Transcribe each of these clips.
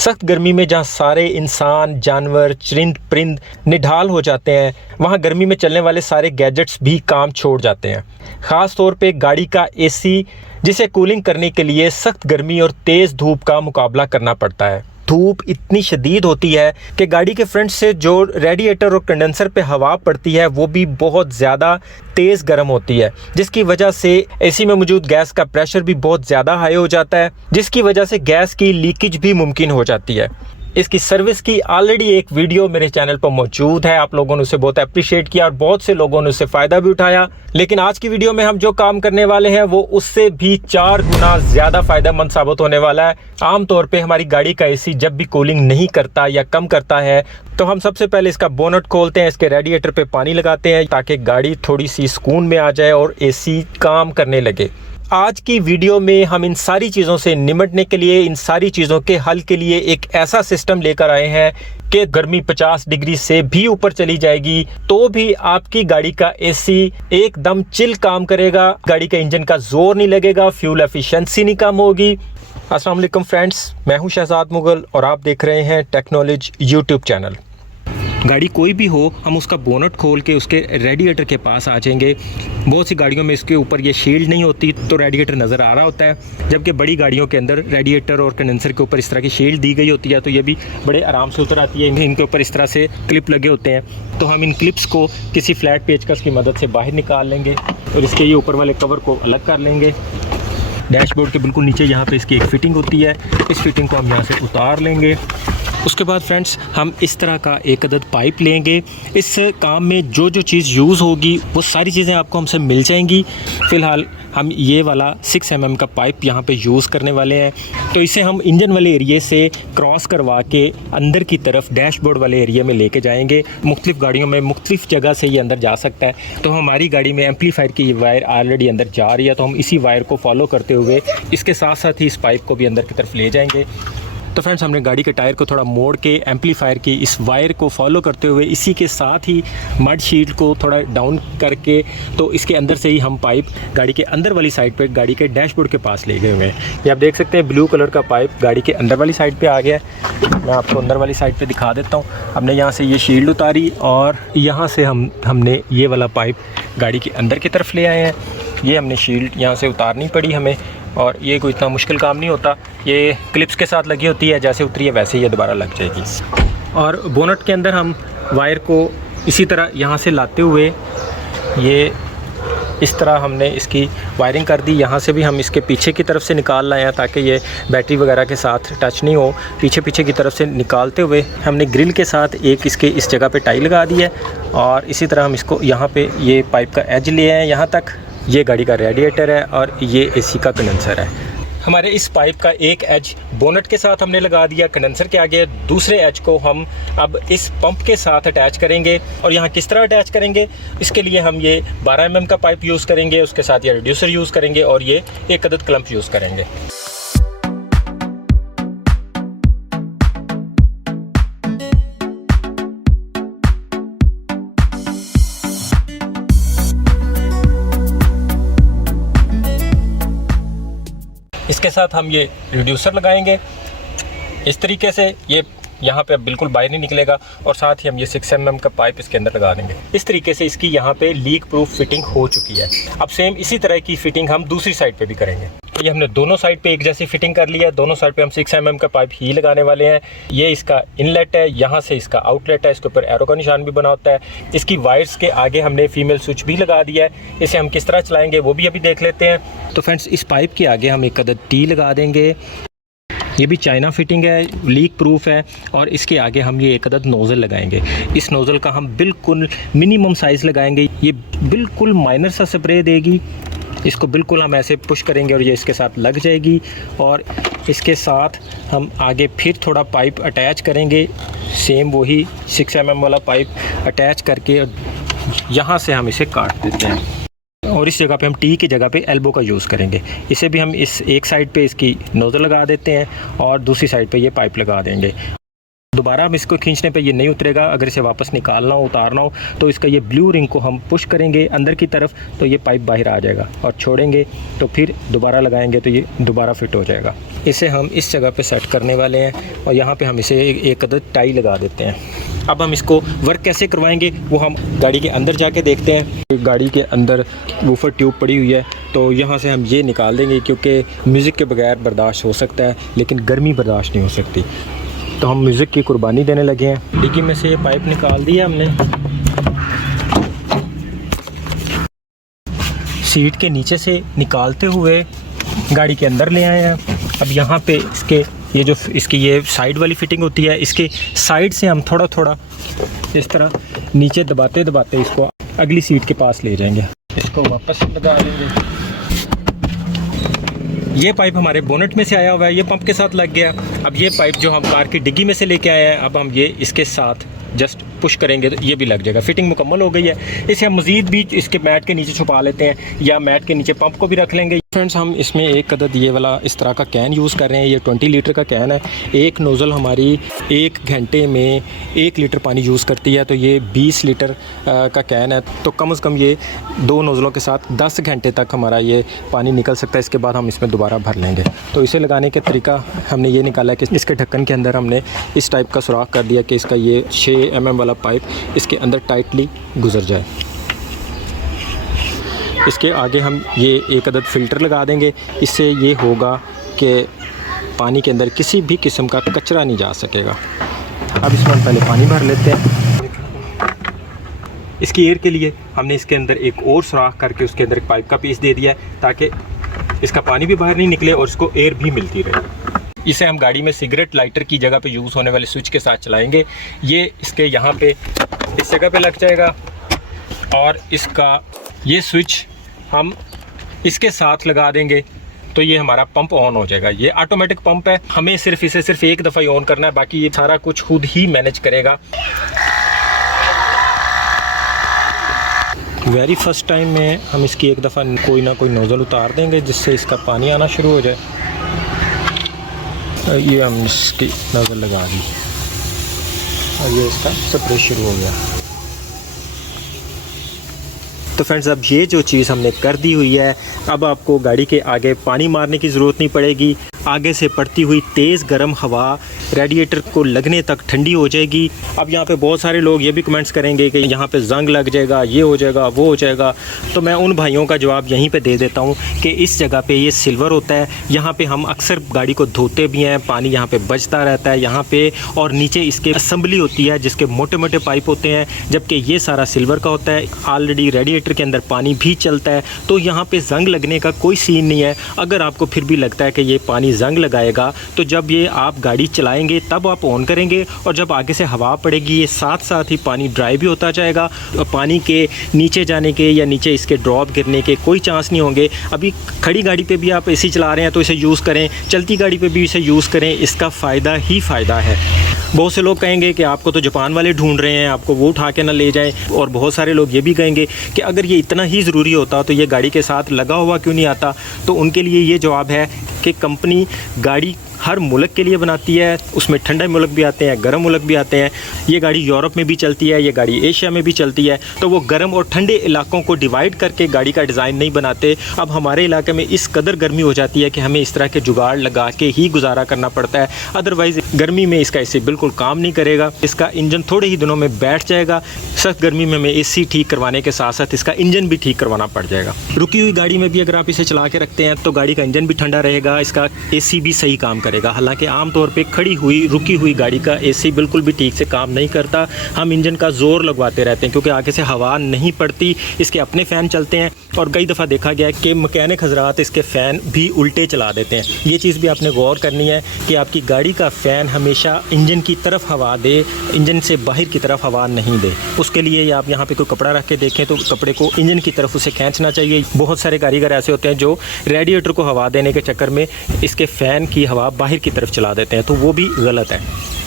सख्त गर्मी में जहाँ सारे इंसान, जानवर, चरिंद परिंद निढाल हो जाते हैं, वहाँ गर्मी में चलने वाले सारे गैजेट्स भी काम छोड़ जाते हैं। ख़ास तौर पे गाड़ी का एसी, जिसे कूलिंग करने के लिए सख्त गर्मी और तेज़ धूप का मुकाबला करना पड़ता है। धूप इतनी शदीद होती है कि गाड़ी के फ्रंट से जो रेडिएटर और कंडेंसर पे हवा पड़ती है वो भी बहुत ज़्यादा तेज़ गर्म होती है, जिसकी वजह से एसी में मौजूद गैस का प्रेशर भी बहुत ज़्यादा हाई हो जाता है, जिसकी वजह से गैस की लीकेज भी मुमकिन हो जाती है। इसकी सर्विस की ऑलरेडी एक वीडियो मेरे चैनल पर मौजूद है, आप लोगों ने उसे बहुत अप्रिशिएट किया और बहुत से लोगों ने उससे फ़ायदा भी उठाया। लेकिन आज की वीडियो में हम जो काम करने वाले हैं वो उससे भी 4 गुना ज़्यादा फ़ायदेमंद साबित होने वाला है। आमतौर पे हमारी गाड़ी का एसी जब भी कूलिंग नहीं करता या कम करता है तो हम सबसे पहले इसका बोनट खोलते हैं, इसके रेडिएटर पे पानी लगाते हैं ताकि गाड़ी थोड़ी सी सुकून में आ जाए और एसी काम करने लगे। आज की वीडियो में हम इन सारी चीज़ों से निपटने के लिए, इन सारी चीज़ों के हल के लिए एक ऐसा सिस्टम लेकर आए हैं कि गर्मी 50 डिग्री से भी ऊपर चली जाएगी तो भी आपकी गाड़ी का एसी एकदम चिल काम करेगा, गाड़ी का इंजन का जोर नहीं लगेगा, फ्यूल एफिशिएंसी नहीं कम होगी। अस्सलाम वालेकुम फ्रेंड्स, मैं हूं शहजाद मुगल और आप देख रहे हैं टेक्नोलॉजी यूट्यूब चैनल। गाड़ी कोई भी हो, हम उसका बोनट खोल के उसके रेडिएटर के पास आ जाएंगे। बहुत सी गाड़ियों में इसके ऊपर ये शील्ड नहीं होती तो रेडिएटर नज़र आ रहा होता है, जबकि बड़ी गाड़ियों के अंदर रेडिएटर और कंडेंसर के ऊपर इस तरह की शील्ड दी गई होती है, तो ये भी बड़े आराम से उतर आती है। इनके ऊपर इस तरह से क्लिप लगे होते हैं, तो हम इन क्लिप्स को किसी फ्लैट पेचकस की मदद से बाहर निकाल लेंगे और इसके ये ऊपर वाले कवर को अलग कर लेंगे। डैशबोर्ड के बिल्कुल नीचे यहाँ पे इसकी एक फ़िटिंग होती है, इस फिटिंग को हम यहाँ से उतार लेंगे। उसके बाद फ्रेंड्स हम इस तरह का एक अदद पाइप लेंगे। इस काम में जो जो चीज़ यूज़ होगी वो सारी चीज़ें आपको हमसे मिल जाएंगी। फ़िलहाल हम ये वाला 6 mm का पाइप यहाँ पे यूज़ करने वाले हैं, तो इसे हम इंजन वाले एरिए से क्रॉस करवा के अंदर की तरफ डैशबोर्ड वाले एरिया में लेके जाएंगे। मुख्तलिफ़ गाड़ियों में मुख्तलिफ़ जगह से ये अंदर जा सकता है, तो हमारी गाड़ी में एम्पलीफायर की वायर ऑलरेडी अंदर जा रही है, तो हम इसी वायर को फॉलो करते हुए इसके साथ साथ ही इस पाइप को भी अंदर की तरफ ले जाएंगे। तो फ्रेंड्स हमने गाड़ी के टायर को थोड़ा मोड़ के एम्पलीफायर की इस वायर को फॉलो करते हुए इसी के साथ ही मड शीट को थोड़ा डाउन करके तो इसके अंदर से ही हम पाइप गाड़ी के अंदर वाली साइड पे गाड़ी के डैशबोर्ड के पास ले गए हुए हैं। ये आप देख सकते हैं ब्लू कलर का पाइप गाड़ी के अंदर वाली साइड पे आ गया है। मैं आपको अंदर वाली साइड पे दिखा देता हूँ। हमने यहाँ से ये शील्ड उतारी और यहाँ से हमने ये वाला पाइप गाड़ी के अंदर की तरफ ले आए हैं। ये हमने शील्ड यहाँ से उतारनी पड़ी हमें, और ये कोई इतना मुश्किल काम नहीं होता, ये क्लिप्स के साथ लगी होती है, जैसे उतरी है वैसे ही ये दोबारा लग जाएगी। और बोनट के अंदर हम वायर को इसी तरह यहाँ से लाते हुए ये इस तरह हमने इसकी वायरिंग कर दी। यहाँ से भी हम इसके पीछे की तरफ से निकाल लाए हैं ताकि ये बैटरी वगैरह के साथ टच नहीं हो। पीछे की तरफ से निकालते हुए हमने ग्रिल के साथ एक इसके इस जगह पे टाई लगा दी है, और इसी तरह हम इसको यहाँ पे ये पाइप का एज ले आए यहाँ तक। ये गाड़ी का रेडिएटर है और ये एसी का कंडेंसर है। हमारे इस पाइप का एक एज बोनट के साथ हमने लगा दिया कंडेंसर के आगे, दूसरे एज को हम अब इस पंप के साथ अटैच करेंगे। और यहाँ किस तरह अटैच करेंगे, इसके लिए हम ये 12 mm का पाइप यूज़ करेंगे, उसके साथ ये रिड्यूसर यूज़ करेंगे और ये एक अदद क्लम्प यूज़ करेंगे। इसके साथ हम ये रिड्यूसर लगाएंगे इस तरीके से, ये यहाँ पे अब बिल्कुल बाहर नहीं निकलेगा, और साथ ही हम ये 6 mm का पाइप इसके अंदर लगा देंगे। इस तरीके से इसकी यहाँ पे लीक प्रूफ फिटिंग हो चुकी है। अब सेम इसी तरह की फिटिंग हम दूसरी साइड पे भी करेंगे। ये हमने दोनों साइड पे एक जैसी फिटिंग कर लिया है। दोनों साइड पे हम 6 mm का पाइप ही लगाने वाले हैं। ये इसका इनलेट है, यहाँ से इसका आउटलेट है, इसके ऊपर एरो का निशान भी बना होता है। इसकी वायर्स के आगे हमने फीमेल स्विच भी लगा दिया है। इसे हम किस तरह चलाएंगे वो भी अभी देख लेते हैं। तो फ्रेंड्स इस पाइप के आगे हम एक अदद टी लगा देंगे। ये भी चाइना फिटिंग है, लीक प्रूफ है, और इसके आगे हम ये एक अदद नोज़ल लगाएंगे। इस नोज़ल का हम बिल्कुल मिनिमम साइज़ लगाएंगे, ये बिल्कुल माइनर सा स्प्रे देगी। इसको बिल्कुल हम ऐसे पुश करेंगे और ये इसके साथ लग जाएगी, और इसके साथ हम आगे फिर थोड़ा पाइप अटैच करेंगे, सेम वही 6 mm वाला पाइप अटैच करके यहाँ से हम इसे काट देते हैं। और इस जगह पे हम टी की जगह पे एल्बो का यूज़ करेंगे। इसे भी हम इस एक साइड पे इसकी नोज़ल लगा देते हैं और दूसरी साइड पे ये पाइप लगा देंगे। दोबारा हम इसको खींचने पे ये नहीं उतरेगा। अगर इसे वापस निकालना हो, उतारना हो, तो इसका ये ब्लू रिंग को हम पुश करेंगे अंदर की तरफ, तो ये पाइप बाहर आ जाएगा, और छोड़ेंगे तो फिर दोबारा लगाएंगे तो ये दोबारा फिट हो जाएगा। इसे हम इस जगह पे सेट करने वाले हैं और यहाँ पे हम इसे एक अदद टाई लगा देते हैं। अब हम इसको वर्क कैसे करवाएंगे वो हम गाड़ी के अंदर जाके देखते हैं। गाड़ी के अंदर वूफर ट्यूब पड़ी हुई है, तो यहाँ से हम ये निकाल देंगे, क्योंकि म्यूज़िक के बगैर बर्दाश्त हो सकता है लेकिन गर्मी बर्दाश्त नहीं हो सकती। तो हम म्यूज़िक की कुर्बानी देने लगे हैं। डिग्गी में से ये पाइप निकाल दिया हमने, सीट के नीचे से निकालते हुए गाड़ी के अंदर ले आए हैं। अब यहाँ पे इसकी ये साइड वाली फिटिंग होती है, इसके साइड से हम थोड़ा थोड़ा इस तरह नीचे दबाते दबाते इसको अगली सीट के पास ले जाएंगे। इसको वापस लगा लेंगे। ये पाइप हमारे बोनट में से आया हुआ है, ये पंप के साथ लग गया। अब ये पाइप जो हम कार की डिग्गी में से लेके आए हैं, अब हम ये इसके साथ जस्ट पुश करेंगे तो ये भी लग जाएगा। फिटिंग मुकम्मल हो गई है। इसे हम मज़ीद भी इसके मैट के नीचे छुपा लेते हैं, या मैट के नीचे पंप को भी रख लेंगे। फ्रेंड्स, हम इसमें एक अदद ये वाला इस तरह का कैन यूज़ कर रहे हैं। ये 20 लीटर का कैन है। एक नोज़ल हमारी 1 घंटे में 1 लीटर पानी यूज़ करती है, तो ये 20 लीटर का कैन है। तो कम से कम ये 2 नोज़लों के साथ 10 घंटे तक हमारा ये पानी निकल सकता है। इसके बाद हम इसमें दोबारा भर लेंगे। तो इसे लगाने का तरीका हमने ये निकाला है कि इसके ढक्कन के अंदर हमने इस टाइप का सुराख कर दिया कि इसका ये 6 mm वाला पाइप इसके अंदर टाइटली गुजर जाए। इसके आगे हम ये एक अदद फ़िल्टर लगा देंगे। इससे ये होगा कि पानी के अंदर किसी भी किस्म का कचरा नहीं जा सकेगा। अब इसमें हम पहले पानी भर लेते हैं। इसकी एयर के लिए हमने इसके अंदर एक और सुराख करके उसके अंदर एक पाइप का पीस दे दिया है, ताकि इसका पानी भी बाहर नहीं निकले और इसको एयर भी मिलती रहे। इसे हम गाड़ी में सिगरेट लाइटर की जगह पे यूज़ होने वाले स्विच के साथ चलाएंगे। ये इसके यहाँ पे इस जगह पे लग जाएगा, और इसका ये स्विच हम इसके साथ लगा देंगे तो ये हमारा पंप ऑन हो जाएगा। ये ऑटोमेटिक पंप है, हमें इसे सिर्फ एक दफ़ा ही ऑन करना है, बाकी ये सारा कुछ खुद ही मैनेज करेगा। वेरी फर्स्ट टाइम में हम इसकी एक दफ़ा कोई ना कोई नोज़ल उतार देंगे जिससे इसका पानी आना शुरू हो जाए। ये हम इसकी नोज़ल लगा दी और ये इसका स्प्रे शुरू हो गया। तो फ्रेंड्स, अब ये जो चीज़ हमने कर दी हुई है, अब आपको गाड़ी के आगे पानी मारने की ज़रूरत नहीं पड़ेगी। आगे से पड़ती हुई तेज़ गर्म हवा रेडिएटर को लगने तक ठंडी हो जाएगी। अब यहाँ पे बहुत सारे लोग ये भी कमेंट्स करेंगे कि यहाँ पे जंग लग जाएगा, ये हो जाएगा, वो हो जाएगा। तो मैं उन भाइयों का जवाब यहीं पे दे देता हूँ कि इस जगह पे ये सिल्वर होता है। यहाँ पे हम अक्सर गाड़ी को धोते भी हैं, पानी यहाँ पे बचता रहता है यहाँ पे, और नीचे इसके असम्बली होती है जिसके मोटे मोटे पाइप होते हैं, जबकि ये सारा सिल्वर का होता है। ऑलरेडी रेडिएटर के अंदर पानी भी चलता है, तो यहाँ पे जंग लगने का कोई सीन नहीं है। अगर आपको फिर भी लगता है कि ये पानी जंग लगाएगा, तो जब ये आप गाड़ी चलाएंगे तब आप ऑन करेंगे, और जब आगे से हवा पड़ेगी ये साथ साथ ही पानी ड्राई भी होता जाएगा। पानी के नीचे जाने के या नीचे इसके ड्रॉप गिरने के कोई चांस नहीं होंगे। अभी खड़ी गाड़ी पे भी आप एसी चला रहे हैं तो इसे यूज़ करें, चलती गाड़ी पे भी इसे यूज़ करें, इसका फ़ायदा ही फ़ायदा है। बहुत से लोग कहेंगे कि आपको तो जापान वाले ढूंढ रहे हैं, आपको वो उठा के ना ले जाएं, और बहुत सारे लोग ये भी कहेंगे कि अगर ये इतना ही ज़रूरी होता तो ये गाड़ी के साथ लगा हुआ क्यों नहीं आता। तो उनके लिए ये जवाब है कि कंपनी गाड़ी हर मुल्क के लिए बनाती है, उसमें ठंडे मुल्क भी आते हैं, गर्म मुल्क भी आते हैं। ये गाड़ी यूरोप में भी चलती है, ये गाड़ी एशिया में भी चलती है, तो वो गर्म और ठंडे इलाकों को डिवाइड करके गाड़ी का डिज़ाइन नहीं बनाते। अब हमारे इलाके में इस कदर गर्मी हो जाती है कि हमें इस तरह के जुगाड़ लगा के ही गुजारा करना पड़ता है, अदरवाइज़ गर्मी में इसका एसी बिल्कुल काम नहीं करेगा। इसका इंजन थोड़े ही दिनों में बैठ जाएगा। सख्त गर्मी में हमें एसी ठीक करवाने के साथ साथ इसका इंजन भी ठीक करवाना पड़ जाएगा। रुकी हुई गाड़ी में भी अगर आप इसे चला के रखते हैं तो गाड़ी का इंजन भी ठंडा रहेगा, इसका एसी भी सही काम करेगा। हालांकि आमतौर पे खड़ी हुई रुकी हुई गाड़ी का एसी बिल्कुल भी ठीक से काम नहीं करता। हम इंजन का ज़ोर लगवाते रहते हैं क्योंकि आगे से हवा नहीं पड़ती, इसके अपने फ़ैन चलते हैं, और कई दफ़ा देखा गया है कि मैकेनिक हज़रात इसके फ़ैन भी उल्टे चला देते हैं। ये चीज़ भी आपने गौर करनी है कि आपकी गाड़ी का फ़ैन हमेशा इंजन की तरफ हवा दे, इंजन से बाहर की तरफ हवा नहीं दे। उसके लिए आप यहाँ पे कोई कपड़ा रख के देखें तो कपड़े को इंजन की तरफ उसे खींचना चाहिए। बहुत सारे कारीगर ऐसे होते हैं जो रेडिएटर को हवा देने के चक्कर में इसके फ़ैन की हवा बाहर की तरफ चला देते हैं, तो वो भी गलत है।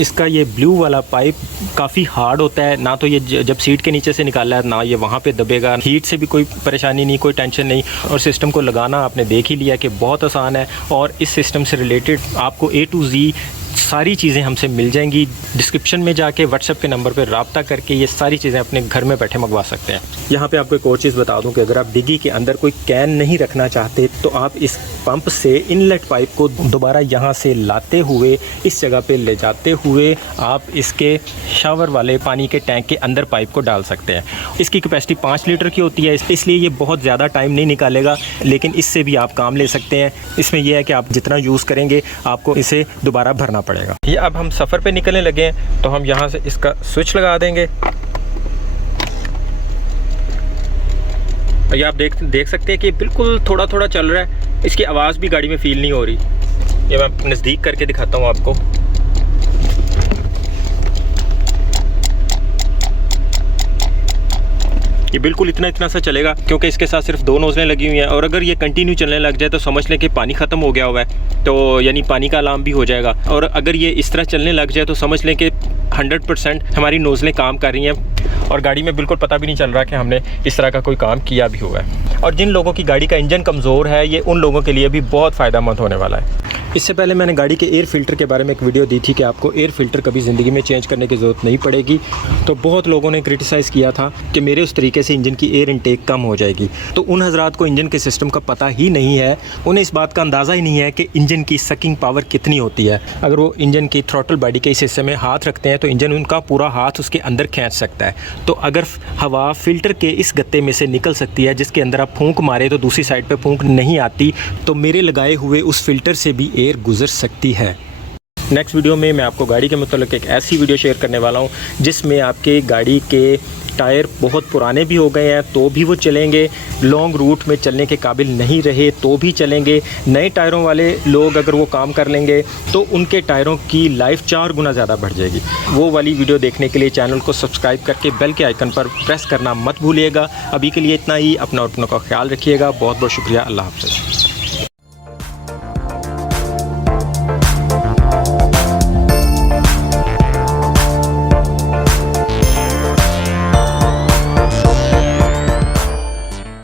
इसका ये ब्लू वाला पाइप काफ़ी हार्ड होता है, ना तो ये जब सीट के नीचे से निकाला है ना ये वहाँ पे दबेगा। हीट से भी कोई परेशानी नहीं, कोई टेंशन नहीं, और सिस्टम को लगाना आपने देख ही लिया कि बहुत आसान है। और इस सिस्टम से रिलेटेड आपको A to Z सारी चीज़ें हमसे मिल जाएंगी। डिस्क्रिप्शन में जाके व्हाट्सएप के नंबर पर रब्ता करके ये सारी चीज़ें अपने घर में बैठे मंगवा सकते हैं। यहाँ पे आपको एक और चीज़ बता दूँ कि अगर आप डिग्गी के अंदर कोई कैन नहीं रखना चाहते तो आप इस पंप से इनलेट पाइप को दोबारा यहाँ से लाते हुए इस जगह पे ले जाते हुए आप इसके शावर वाले पानी के टैंक के अंदर पाइप को डाल सकते हैं। इसकी कैपेसिटी 5 लीटर की होती है, इसलिए ये बहुत ज़्यादा टाइम नहीं निकालेगा, लेकिन इससे भी आप काम ले सकते हैं। इसमें यह है कि आप जितना यूज़ करेंगे आपको इसे दोबारा भरना पड़ेगा। ये अब हम सफ़र पे निकलने लगे हैं तो हम यहाँ से इसका स्विच लगा देंगे। ये आप देख सकते हैं कि बिल्कुल थोड़ा थोड़ा चल रहा है, इसकी आवाज़ भी गाड़ी में फ़ील नहीं हो रही। ये मैं नज़दीक करके दिखाता हूँ आपको। ये बिल्कुल इतना सा चलेगा क्योंकि इसके साथ सिर्फ 2 नोज़लें लगी हुई हैं, और अगर ये कंटिन्यू चलने लग जाए तो समझ लें कि पानी ख़त्म हो गया हुआ है, तो यानी पानी का अलार्म भी हो जाएगा। और अगर ये इस तरह चलने लग जाए तो समझ लें कि 100% हमारी नोज़लें काम कर रही हैं और गाड़ी में बिल्कुल पता भी नहीं चल रहा कि हमने इस तरह का कोई काम किया भी हुआ है। और जिन लोगों की गाड़ी का इंजन कमज़ोर है, ये उन लोगों के लिए भी बहुत फ़ायदेमंद होने वाला है। इससे पहले मैंने गाड़ी के एयर फ़िल्टर के बारे में एक वीडियो दी थी कि आपको एयर फ़िल्टर कभी ज़िंदगी में चेंज करने की ज़रूरत नहीं पड़ेगी। तो बहुत लोगों ने क्रिटिसाइज़ किया था कि मेरे उस तरीके से इंजन की एयर इनटेक कम हो जाएगी। तो उन हज़रात को इंजन के सिस्टम का पता ही नहीं है, उन्हें इस बात का अंदाज़ा ही नहीं है कि इंजन की सकिंग पावर कितनी होती है। अगर वो इंजन की थ्रॉटल बॉडी के इस हिस्से में हाथ रखते हैं तो इंजन उनका पूरा हाथ उसके अंदर खींच सकता है। तो अगर हवा फ़िल्टर के इस गत्ते में से निकल सकती है जिसके अंदर आप फूंक मारे तो दूसरी साइड पर फूंक नहीं आती, तो मेरे लगाए हुए उस फ़िल्टर से भी एयर गुजर सकती है। नेक्स्ट वीडियो में मैं आपको गाड़ी के मतलब एक ऐसी वीडियो शेयर करने वाला हूँ जिसमें आपके गाड़ी के टायर बहुत पुराने भी हो गए हैं तो भी वो चलेंगे, लॉन्ग रूट में चलने के काबिल नहीं रहे तो भी चलेंगे। नए टायरों वाले लोग अगर वो काम कर लेंगे तो उनके टायरों की लाइफ 4 गुना ज़्यादा बढ़ जाएगी। वो वाली वीडियो देखने के लिए चैनल को सब्सक्राइब करके बेल के आइकन पर प्रेस करना मत भूलिएगा। अभी के लिए इतना ही। अपना और अपनों का ख्याल रखिएगा। बहुत बहुत शुक्रिया। अल्लाह हाफ़िज़।